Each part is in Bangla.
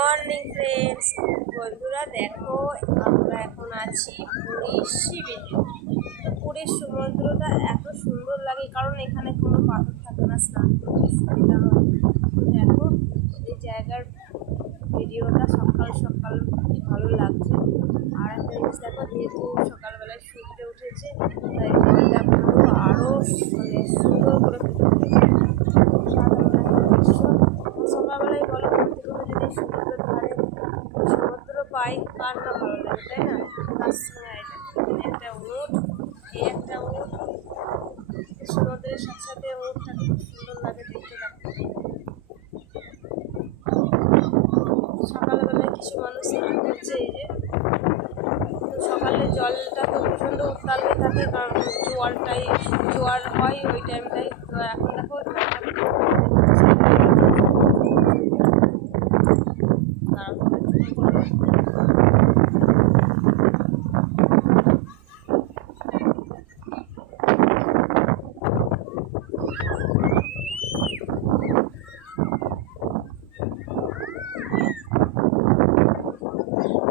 মর্নিং ফ্রেন্ডস, বন্ধুরা দেখো আমরা এখন আছি পুরীর সি বিচে। পুরীর সমুদ্রটা এত সুন্দর লাগে কারণ এখানে কোনো পাথর থাকে না, স্নান করতে সুবিধা হয়। দেখো এই জায়গার ভিডিওটা সকাল সকাল কি ভালো লাগছে। আর একটা জিনিস দেখো, যেহেতু সকালবেলায় সূর্য উঠেছে তাই জলটা পুরো আরও মানে সুন্দর করে ফুটে উঠেছে। সকালবেলায় বলো যদি সমুদ্র ধারে সমুদ্র পাই কার না ভালো লাগে, তাই না? তার সঙ্গে একটা উট, এই একটা উট, সমুদ্রের সাথে সাথে উটটাকে খুব সুন্দর লাগে দেখতে। সকালবেলায় কিছু মানুষ স্নান করছে, এই যে সকালে জলটা তো প্রচণ্ড উত্তাল হয়ে থাকে কারণ জোয়ার হয় ওই টাইমটাই। তো এখন দেখো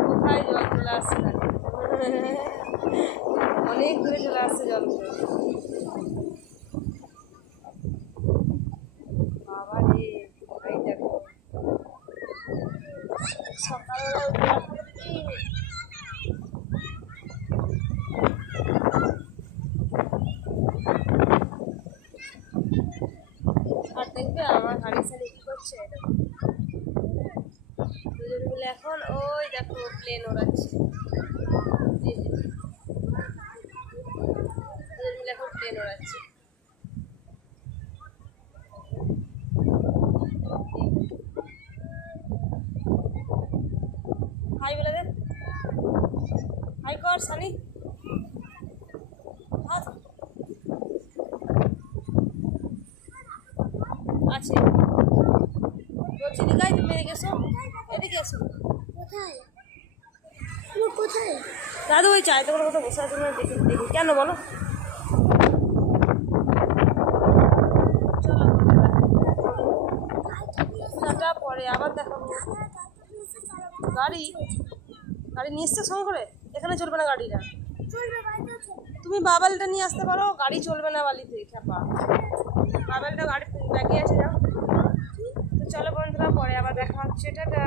কোথায় জল চলে আসছে না, অনেক দূরে চলে আসছে জল। বাবা রে, ভাই দেখো সকালবেলা আর দেখবে আমার গাড়ি সাড়ি কি করছে, দুজন মিলে এখন ওই দেখো প্লেন ওড়াচ্ছে। দুজন মিলে এখন প্লেন ওড়াচ্ছে। হাই বলে দে, হাই কর সানি। আছে বলছি দিঘায়, তুমি এদিকে এসো, এদিকে এসো। কোথায় কোথায় দাদু ওই চায়ের দোকানের কথা বসে আছে, দেখি দেখি কেন বলো। চলো টাটা, পরে আবার দেখাবো। গাড়ি গাড়ি নিয়ে এসছে সঙ্গে করে, এখানে চলবে না গাড়িটা। তুমি বাবেলটা নিয়ে আসতে পারো, গাড়ি চলবে না বালিতে চাপা। বাবেলটা গাড়ি ব্যাগে আছে, যাও। তো চলো বন্ধুরা, পরে আবার দেখা হচ্ছে, টাটা।